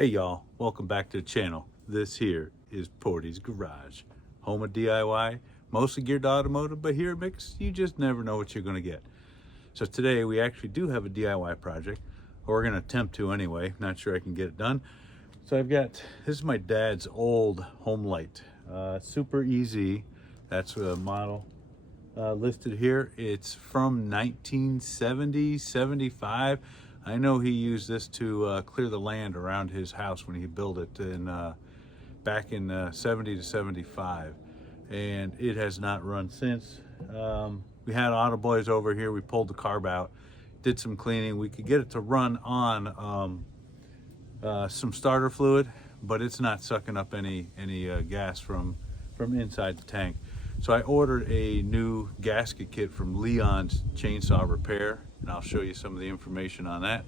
Hey y'all, welcome back to the channel. This here is Portie's Garage, home of DIY, mostly geared to automotive, but here at Mick's, you just never know what you're gonna get. So today we actually do have a DIY project, or we're gonna attempt to anyway. Not sure I can get it done. So this is my dad's old Homelite, super easy. That's a model listed here. It's from 1970, 75. I know he used this to clear the land around his house when he built it back in 70 to 75, and it has not run since. We had auto boys over here. We pulled the carb out, did some cleaning. We could get it to run on some starter fluid, but it's not sucking up any gas from inside the tank. So I ordered a new gasket kit from Leon's Chainsaw Repair, and I'll show you some of the information on that.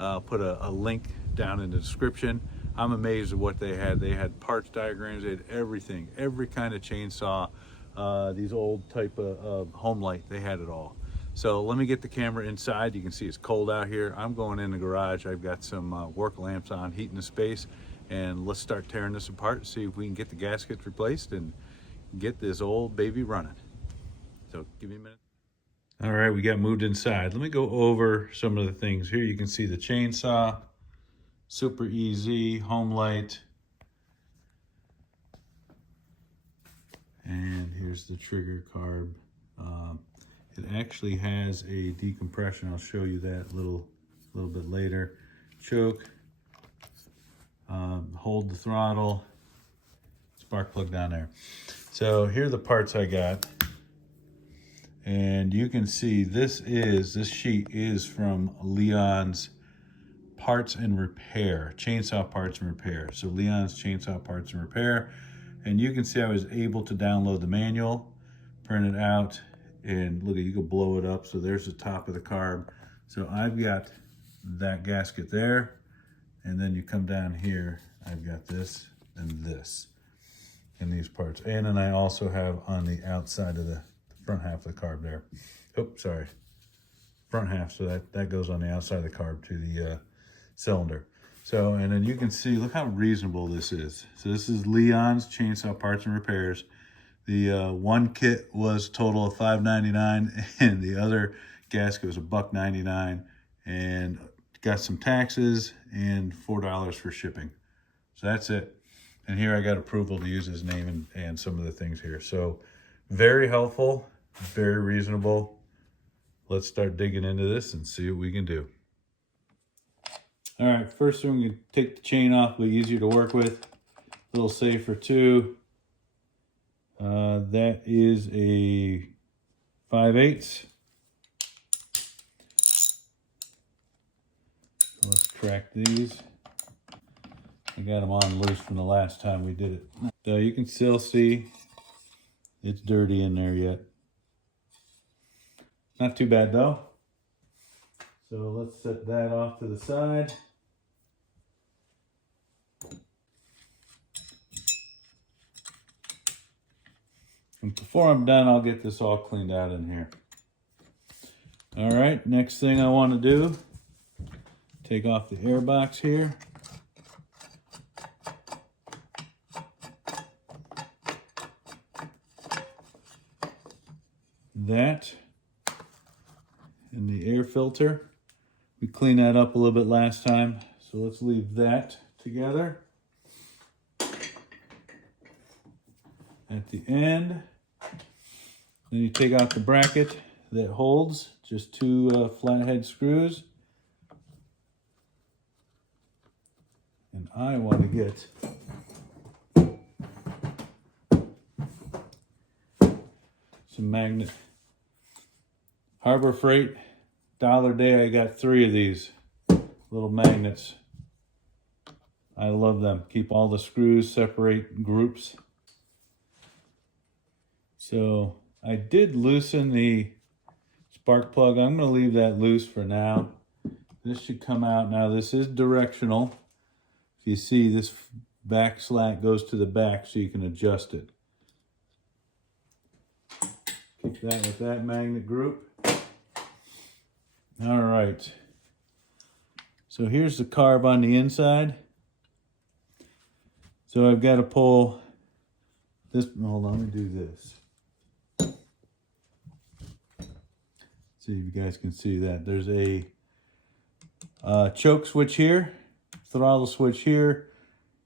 I'll put a link down in the description. I'm amazed at what they had. They had parts diagrams, they had everything, every kind of chainsaw, these old type of Homelite, they had it all. So let me get the camera inside. You can see it's cold out here. I'm going in the garage. I've got some work lamps on, heating the space, and let's start tearing this apart and see if we can get the gaskets replaced and get this old baby running. So give me a minute. All right, we got moved inside. Let me go over some of the things here. You can see the chainsaw, super easy, Homelite. And here's the trigger carb. It actually has a decompression. I'll show you that a little bit later. Choke, hold the throttle, spark plug down there. So here are the parts I got. And you can see this sheet is from Leon's Parts and Repair, Chainsaw Parts and Repair. So Leon's Chainsaw Parts and Repair. And you can see I was able to download the manual, print it out, and look, you can blow it up. So there's the top of the carb. So I've got that gasket there. And then you come down here, I've got this and this in these parts. And then I also have on the outside of the front half of the carb there. Oops, sorry. Front half, so that goes on the outside of the carb to the cylinder. So, and then you can see, look how reasonable this is. So this is Leon's Chainsaw Parts and Repairs. The one kit was total of $5.99, and the other gasket was $1.99, and got some taxes and $4 for shipping. So that's it. And here I got approval to use his name and some of the things here. So very helpful, very reasonable. Let's start digging into this and see what we can do. All right, first thing, we can take the chain off, a little easier to work with, a little safer too. That is a 5/8. Let's crack these. I got them on loose from the last time we did it. So you can still see it's dirty in there yet. Not too bad though. So let's set that off to the side. And before I'm done, I'll get this all cleaned out in here. All right, next thing I want to do, take off the air box here. That and the air filter. We cleaned that up a little bit last time, so let's leave that together. At the end, then you take out the bracket that holds, just two flathead screws. And I want to get some magnet. Harbor Freight, $1 a day, I got 3 of these little magnets. I love them. Keep all the screws, separate groups. So I did loosen the spark plug. I'm going to leave that loose for now. This should come out. Now this is directional. If you see, this back slat goes to the back so you can adjust it. Keep that with that magnet group. All right. So here's the carb on the inside. So I've got to pull this. Hold on, let me do this. See if you guys can see that. There's a choke switch here, throttle switch here.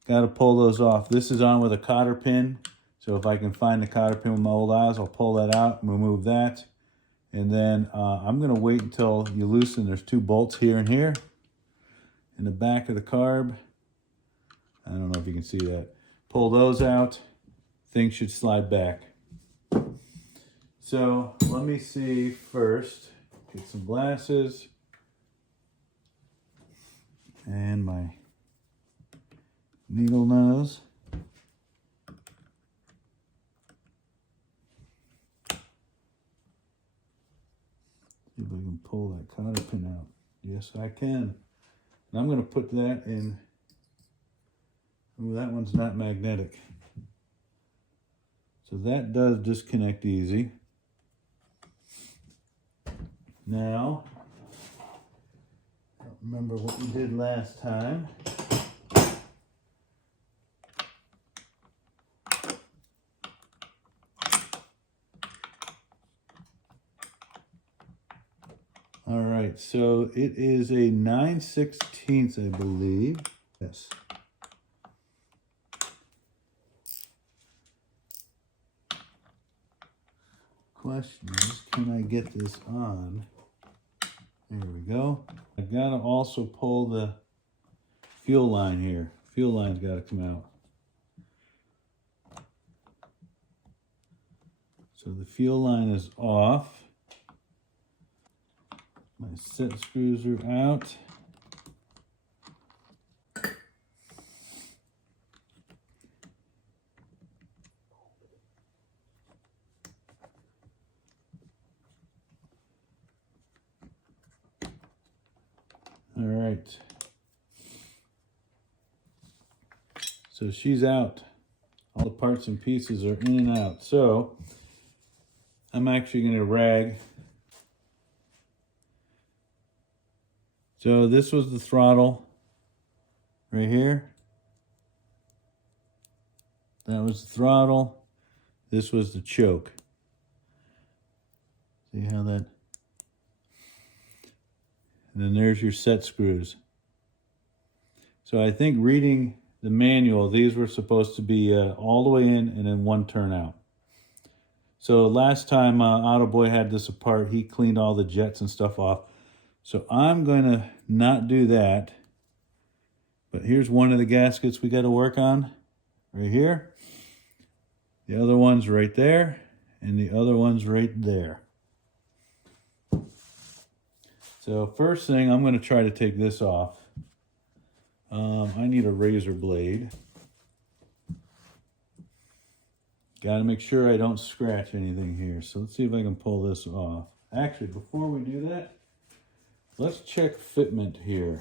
Got to pull those off. This is on with a cotter pin. So if I can find the cotter pin with my old eyes, I'll pull that out and remove that. And then I'm going to wait until you loosen. There's 2 bolts here and here in the back of the carb. I don't know if you can see that. Pull those out. Things should slide back. So let me see first. Get some glasses. And my needle nose. See if I can pull that cotter pin out. Yes, I can. And I'm going to put that in. Oh, that one's not magnetic. So that does disconnect easy. Now, I don't remember what we did last time. All right, so it is a 9/16, I believe. Yes. Question is, can I get this on? There we go. I've got to also pull the fuel line here. Fuel line's got to come out. So the fuel line is off. My set screws are out. All right. So she's out. All the parts and pieces are in and out. So I'm actually going to rag. So this was the throttle right here. That was the throttle. This was the choke. See how that? And then there's your set screws. So I think reading the manual, these were supposed to be all the way in and then 1 turn out. So last time Autoboy had this apart, he cleaned all the jets and stuff off. So I'm going to not do that. But here's one of the gaskets we got to work on right here. The other one's right there. And the other one's right there. So first thing, I'm going to try to take this off. I need a razor blade. Got to make sure I don't scratch anything here. So let's see if I can pull this off. Actually, before we do that, let's check fitment here.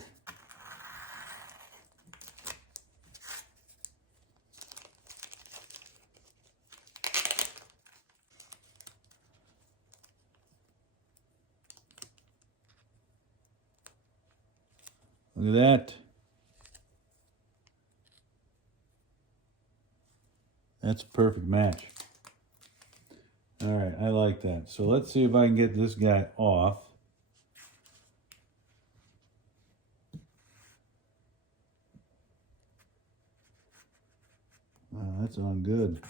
Look at that. That's a perfect match. All right, I like that. So let's see if I can get this guy off. Wow, that's on good.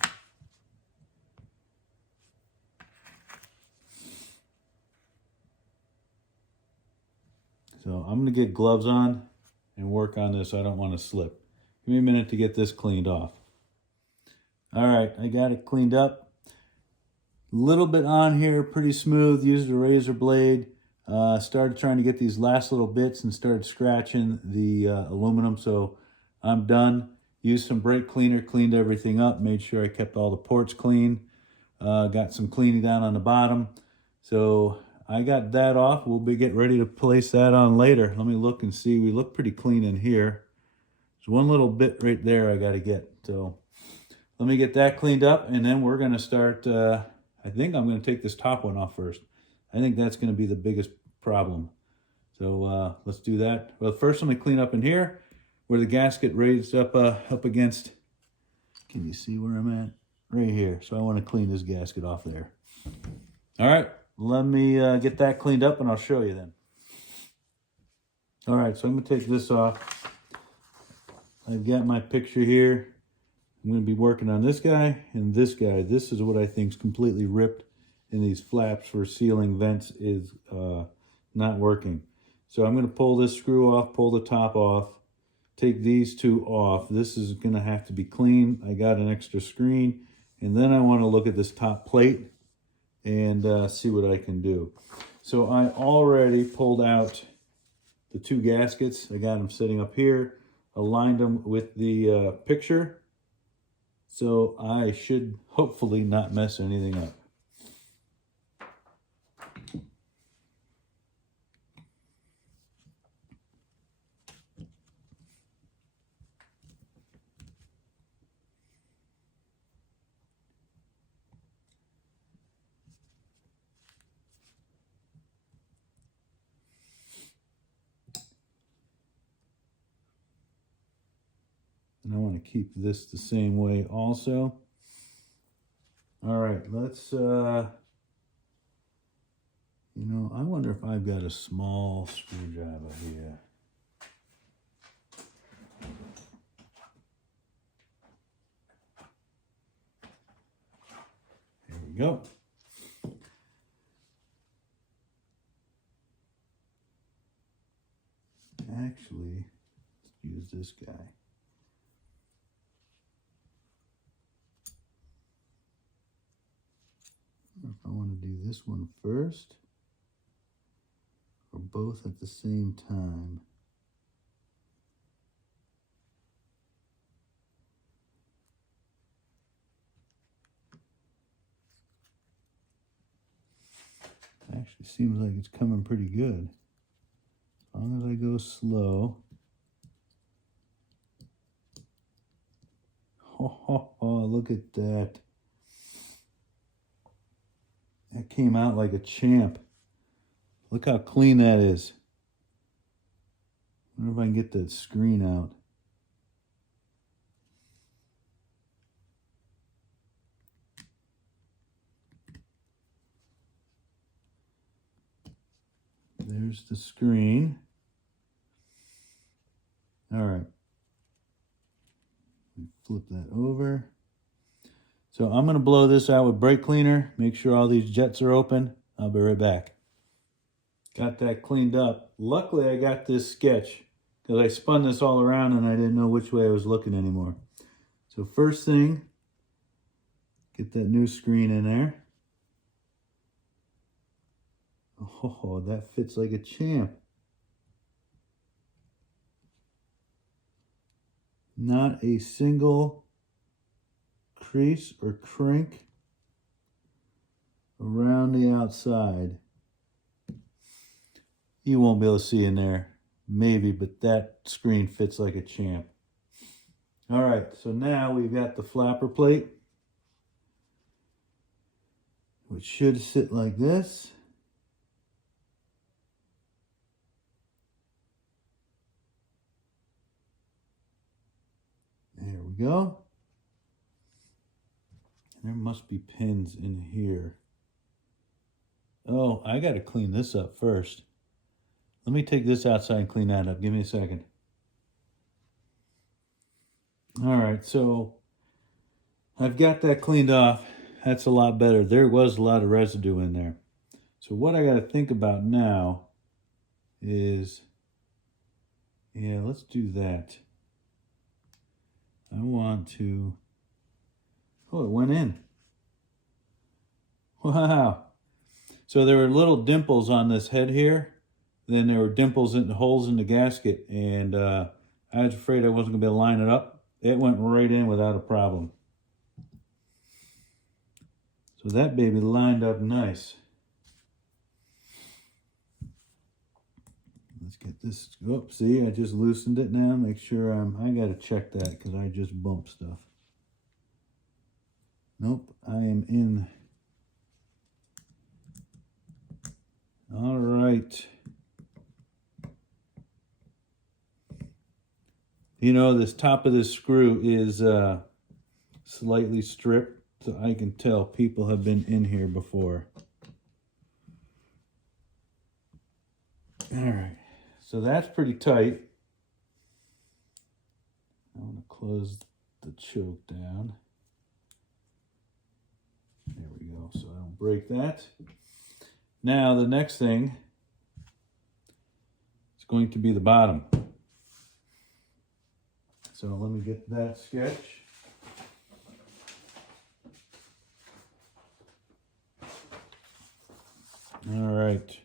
So I'm going to get gloves on and work on this. I don't want to slip. Give me a minute to get this cleaned off. All right, I got it cleaned up. A little bit on here, pretty smooth. Used a razor blade. Started trying to get these last little bits and started scratching the aluminum. So I'm done. Used some brake cleaner, cleaned everything up. Made sure I kept all the ports clean. Got some cleaning down on the bottom. So I got that off. We'll be getting ready to place that on later. Let me look and see. We look pretty clean in here. There's one little bit right there I got to get. So let me get that cleaned up, and then we're going to start. I think I'm going to take this top one off first. I think that's going to be the biggest problem. So let's do that. Well, first let me clean up in here where the gasket raised up against Can you see where I'm at? Right here. So I want to clean this gasket off there. All right, let me get that cleaned up and I'll show you then. All right, so I'm gonna take this off. I've got my picture here. I'm gonna be working on this guy and this guy. This is what I think is completely ripped, and these flaps for sealing vents is not working. So I'm gonna pull this screw off, pull the top off, take these two off. This is gonna have to be clean. I got an extra screen, and then I wanna look at this top plate and see what I can do. So I already pulled out the two gaskets. I got them sitting up here, aligned them with the picture. So I should hopefully not mess anything up. And I want to keep this the same way also. All right, let's, I wonder if I've got a small screwdriver here. There we go. Actually, let's use this guy. If I want to do this one first or both at the same time. Actually seems like it's coming pretty good. As long as I go slow. Oh, look at that. That came out like a champ. Look how clean that is. I wonder if I can get that screen out. There's the screen. All right. Flip that over. So I'm going to blow this out with brake cleaner. Make sure all these jets are open. I'll be right back. Got that cleaned up. Luckily, I got this sketch because I spun this all around and I didn't know which way I was looking anymore. So first thing, get that new screen in there. Oh, that fits like a champ. Not a single crease or crink around the outside. You won't be able to see in there, maybe, but that screen fits like a champ. All right, so now we've got the flapper plate, which should sit like this. There we go. There must be pins in here. Oh, I got to clean this up first. Let me take this outside and clean that up. Give me a second. All right, so I've got that cleaned off. That's a lot better. There was a lot of residue in there. So what I got to think about now is, yeah, let's do that. I want to, oh, it went in. Wow. So there were little dimples on this head here. Then there were dimples and holes in the gasket. And I was afraid I wasn't going to be able to line it up. It went right in without a problem. So that baby lined up nice. Let's get this, oh, see, I just loosened it now. Make sure I got to check that because I just bumped stuff. Nope, I am in. All right. You know, this top of this screw is slightly stripped so I can tell people have been in here before. All right, so that's pretty tight. I want to close the choke down. There we go, so I don't break that. Now the next thing is going to be the bottom. So let me get that sketch. All right.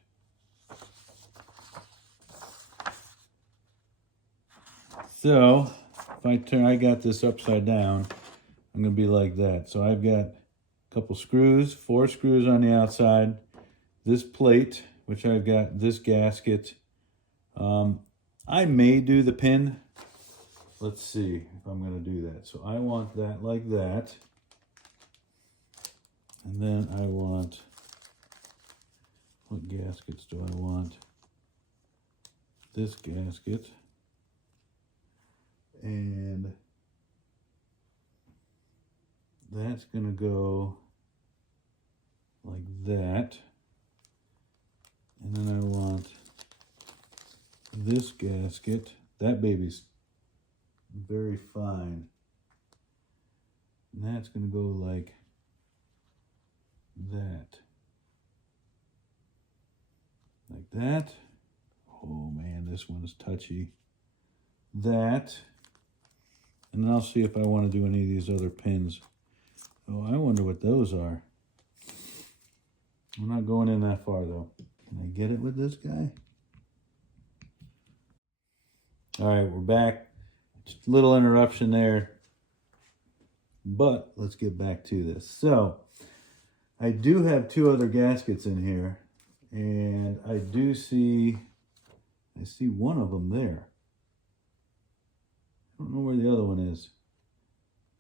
So if I turn, I got this upside down, I'm gonna be like that. So I've got a couple screws, 4 screws on the outside, this plate, which I've got this gasket. I may do the pin. Let's see if I'm gonna do that. So I want that like that. And then I want, what gaskets do I want? This gasket. And that's gonna go like that. And then I want this gasket. That baby's very fine. And that's gonna go like that. Like that. Oh man, this one is touchy. That. And then I'll see if I want to do any of these other pins. Oh, I wonder what those are. I'm not going in that far though. Can I get it with this guy? All right, we're back. Just a little interruption there. But let's get back to this. So I do have 2 other gaskets in here. And I see one of them there. I don't know where the other one is,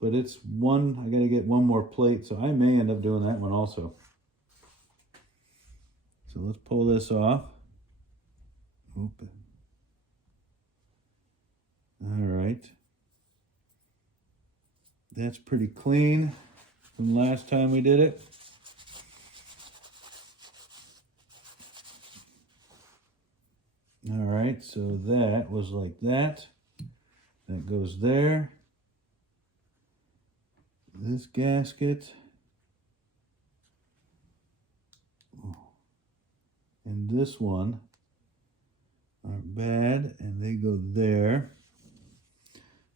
but it's one. I got to get one more plate, so I may end up doing that one also. So let's pull this off. Open. All right. That's pretty clean from last time we did it. All right, so that was like that. That goes there. This gasket. And this one aren't bad, and they go there.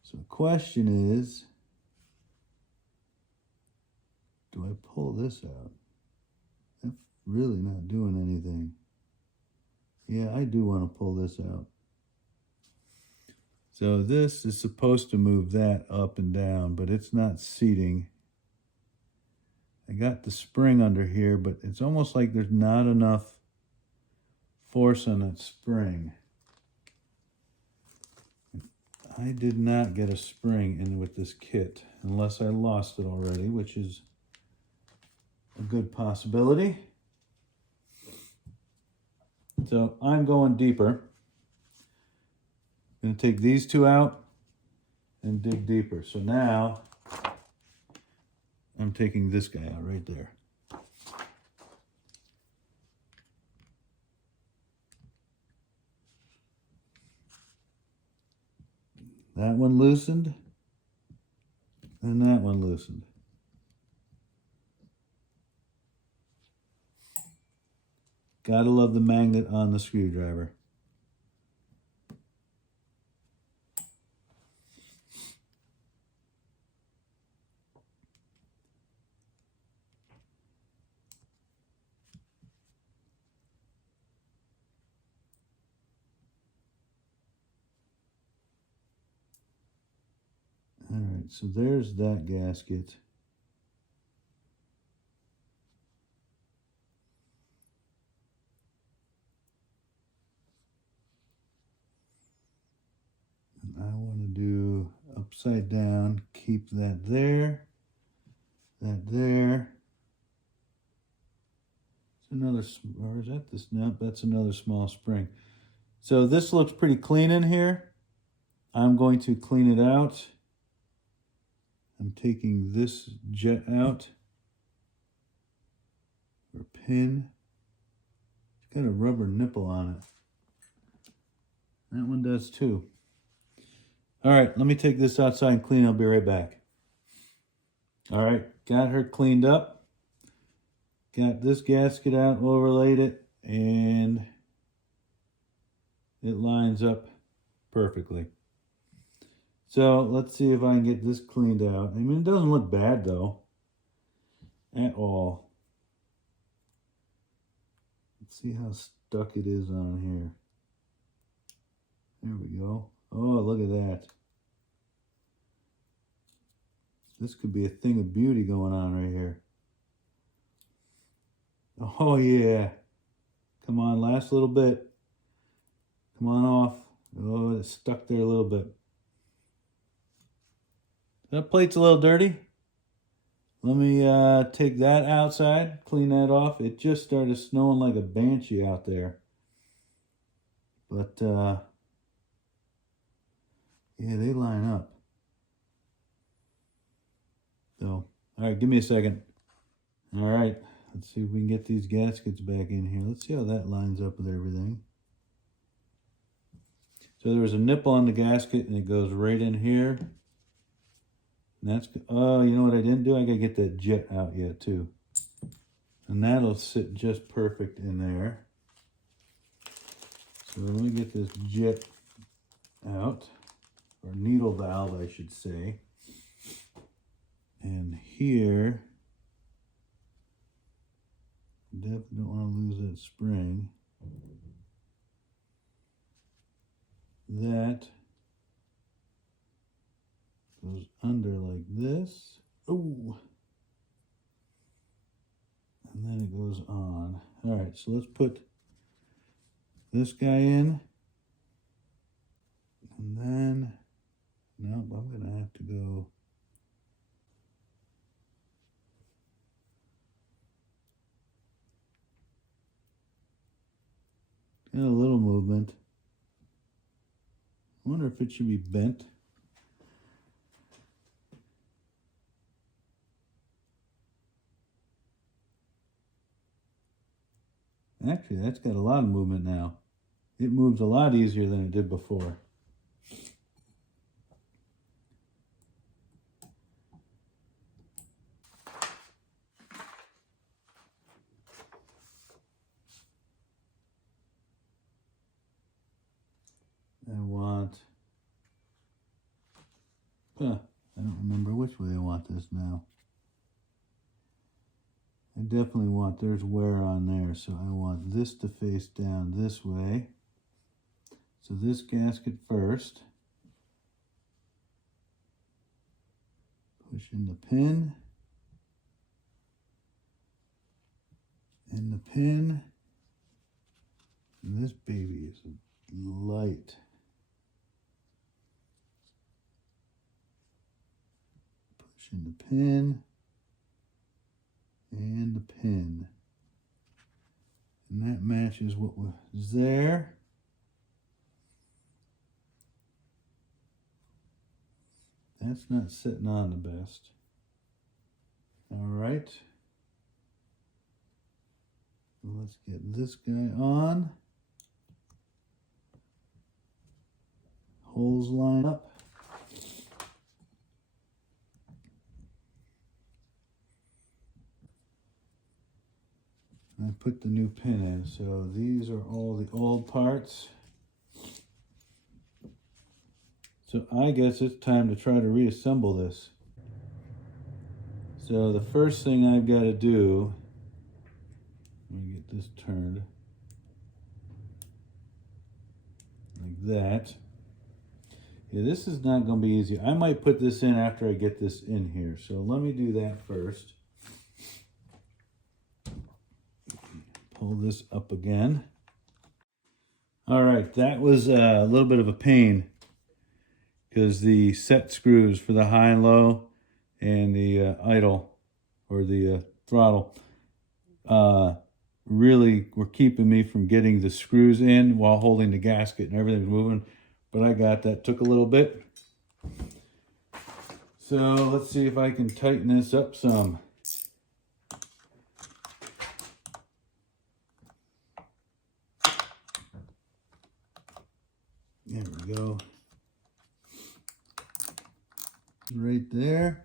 So the question is, do I pull this out? That's really not doing anything. Yeah, I do want to pull this out. So this is supposed to move that up and down, but it's not seating. I got the spring under here, but it's almost like there's not enough force on that spring. I did not get a spring in with this kit, unless I lost it already, which is a good possibility. So I'm going deeper. I'm going to take these 2 out and dig deeper. So now I'm taking this guy out right there. That one loosened, and that one loosened. Gotta love the magnet on the screwdriver. All right, so there's that gasket. And I want to do upside down, keep that there, that there. It's another, or is that this? No, that's another small spring. So this looks pretty clean in here. I'm going to clean it out. I'm taking this jet out, or pin. It's got a rubber nipple on it. That one does too. All right, let me take this outside and clean. I'll be right back. All right, got her cleaned up. Got this gasket out, overlaid it, and it lines up perfectly. So let's see if I can get this cleaned out. I mean, it doesn't look bad though, at all. Let's see how stuck it is on here. There we go. Oh, look at that. This could be a thing of beauty going on right here. Oh yeah. Come on, last little bit. Come on off. Oh, it's stuck there a little bit. That plate's a little dirty. Let me take that outside, clean that off. It just started snowing like a banshee out there. But, yeah, they line up. So, all right, give me a second. All right, let's see if we can get these gaskets back in here. Let's see how that lines up with everything. So there was a nipple on the gasket, and it goes right in here. And that's, oh, you know what I didn't do? I gotta get that jet out yet too. And that'll sit just perfect in there. So let me get this jet out, or needle valve, I should say. And here, definitely don't want to lose that spring. That goes under like this. Oh, and then it goes on. All right, so let's put this guy in. And then, nope, I'm gonna have to go. Got a little movement. I wonder if it should be bent. Actually, that's got a lot of movement now. It moves a lot easier than it did before. I don't remember which way I want this now. I definitely want, there's wear on there, so I want this to face down this way. So this gasket first. Push in the pin. In the pin. And this baby is light. Push in the pin. And the pin. And that matches what was there. That's not sitting on the best. All right. Let's get this guy on. Holes line up. I put the new pin in, so these are all the old parts. So I guess it's time to try to reassemble this. So the first thing I've got to do, let me get this turned like that. Yeah, this is not going to be easy. I might put this in after I get this in here. So let me do that first. Pull this up again. All right, that was a little bit of a pain because the set screws for the high and low and the idle or the throttle really were keeping me from getting the screws in while holding the gasket and everything was moving. But I got that. Took a little bit. So let's see if I can tighten this up some. There we go. Right there.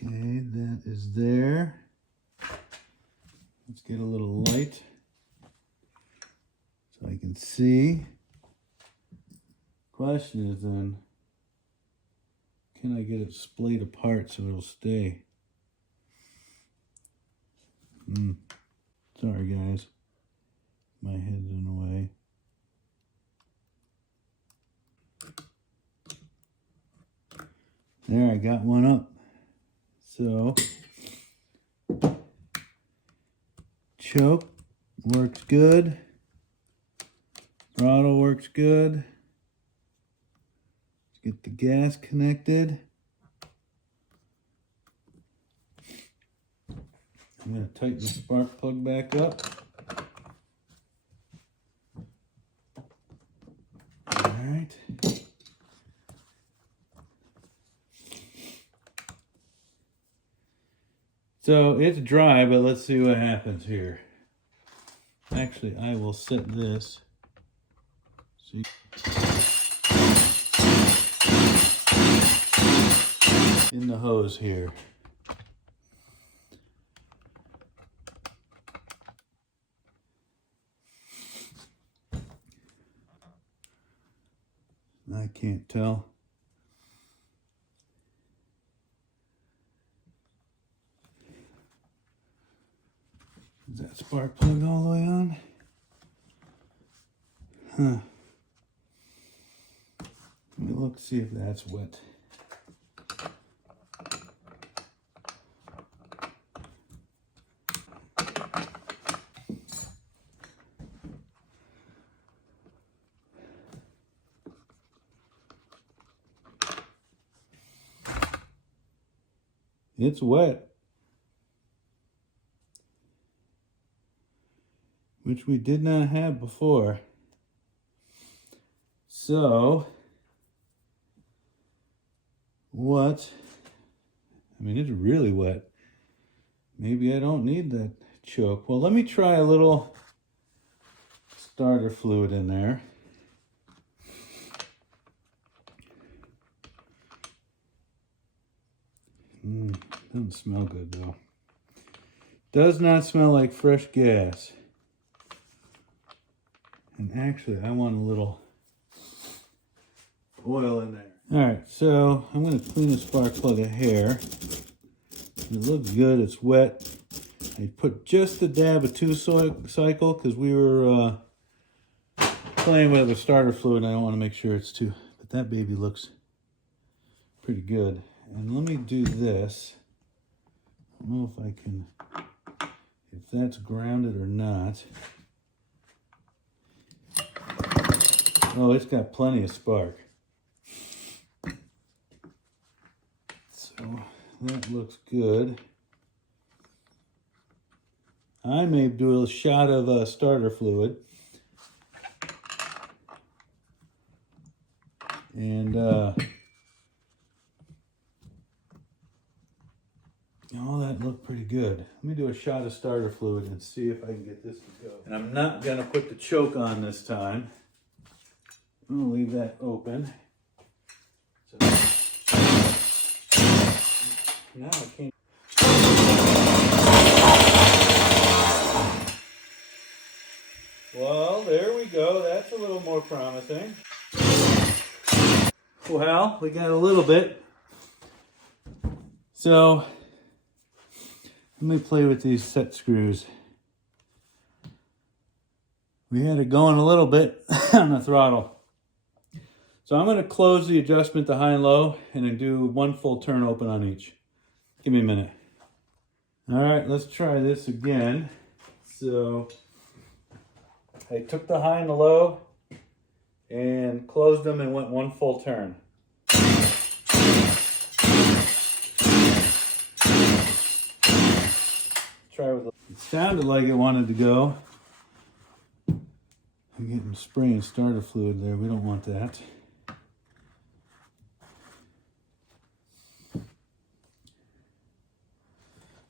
Okay, that is there. Let's get a little light so I can see. Question is then, can I get it splayed apart so it'll stay? Sorry guys, my head's in the way. There, I got one up. So, choke works good. Throttle works good. Let's get the gas connected. I'm going to tighten the spark plug back up. All right. So it's dry, but let's see what happens here. Actually, I will set this. See. In the hose here. I can't tell. Is that spark plug all the way on? Huh. Let me look, see if that's wet. It's wet, which we did not have before. So, what? I mean, it's really wet. Maybe I don't need that choke. Well, let me try a little starter fluid in there. Doesn't smell good though. Does not smell like fresh gas. And actually, I want a little oil in there. All right, so I'm going to clean the spark plug of hair. It looks good. It's wet. I put just a dab of 2-cycle because we were playing with the starter fluid. And I don't want to make sure it's too. But that baby looks pretty good. And let me do this. I don't know if I can, if that's grounded or not. Oh, it's got plenty of spark. So that looks good. I may do a shot of starter fluid. And oh, that looked pretty good. Let me do a shot of starter fluid and see if I can get this to go. And I'm not gonna put the choke on this time. I'm gonna leave that open. So now I can't. Well, there we go. That's a little more promising. Well, we got a little bit. So let me play with these set screws. We had it going a little bit on the throttle. So I'm going to close the adjustment to high and low and then do one full turn open on each. Give me a minute. All right, let's try this again. So I took the high and the low and closed them and went one full turn. try with. It sounded like it wanted to go. I'm getting spraying starter fluid there. We don't want that.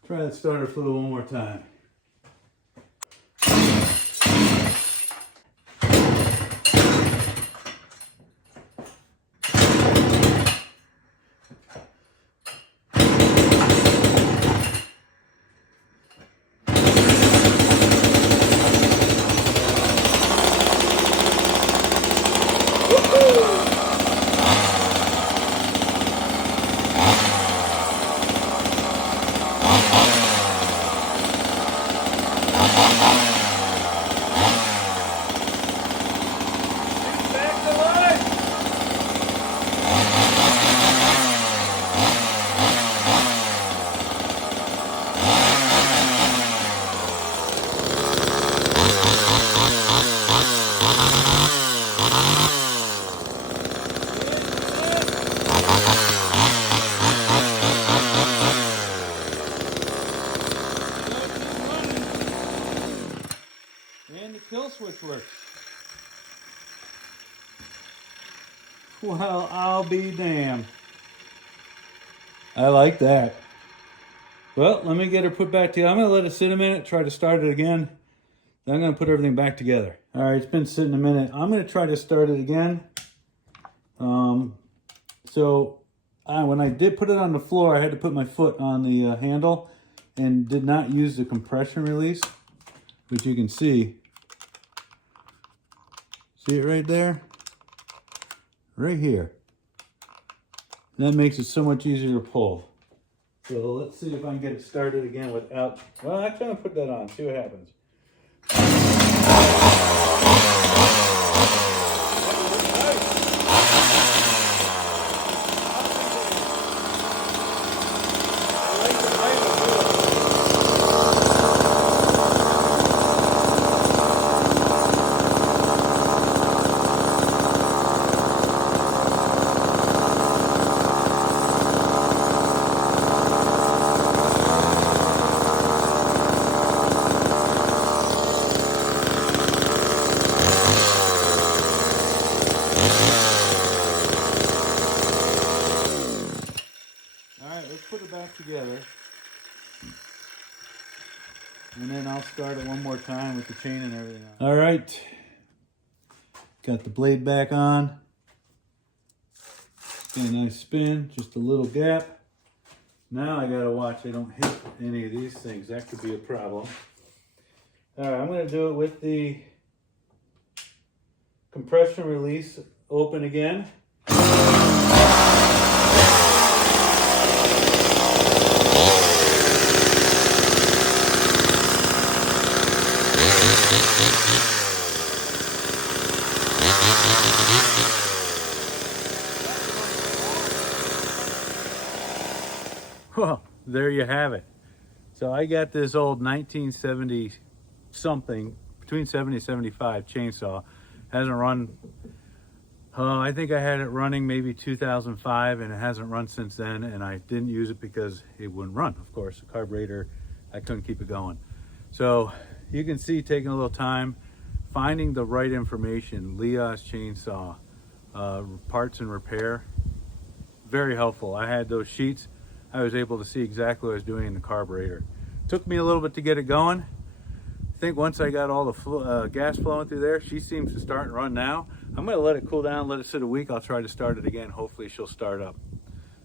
Try that starter fluid one more time. And the kill switch works. Well, I'll be damned. I like that. Well, let me get her put back together. I'm going to let it sit a minute, try to start it again. Then I'm going to put everything back together. All right, it's been sitting a minute. I'm going to try to start it again. When I did put it on the floor, I had to put my foot on the handle and did not use the compression release, which you can see. See it right there? Right here. That makes it so much easier to pull. So let's see if I can get it started again without, well, actually I'm gonna put that on, see what happens. Let's put it back together, and then I'll start it one more time with the chain and everything else. All right, got the blade back on. Get a nice spin, just a little gap. Now I gotta watch I don't hit any of these things. That could be a problem. All right, I'm gonna do it with the compression release open again. Well, there you have it. So I got this old 1970 something, between 70 and 75 chainsaw. Hasn't run, I think I had it running maybe 2005, and it hasn't run since then, and I didn't use it because it wouldn't run, of course. The carburetor, I couldn't keep it going. So you can see, taking a little time, finding the right information, Leah's chainsaw, parts and repair, very helpful. I had those sheets. I was able to see exactly what I was doing in the carburetor. Took me a little bit to get it going. I think once I got all the gas flowing through there, she seems to start and run now. I'm gonna let it cool down, let it sit a week. I'll try to start it again. Hopefully she'll start up.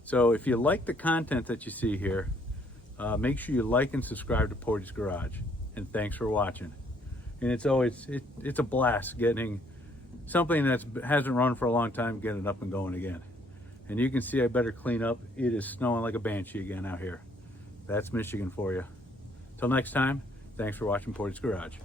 So if you like the content that you see here, make sure you like and subscribe to Portie's Garage. And thanks for watching. And it's always, it's a blast getting something that hasn't run for a long time, getting it up and going again. And you can see I better clean up. It is snowing like a banshee again out here. That's Michigan for you. Till next time, thanks for watching Portie's Garage.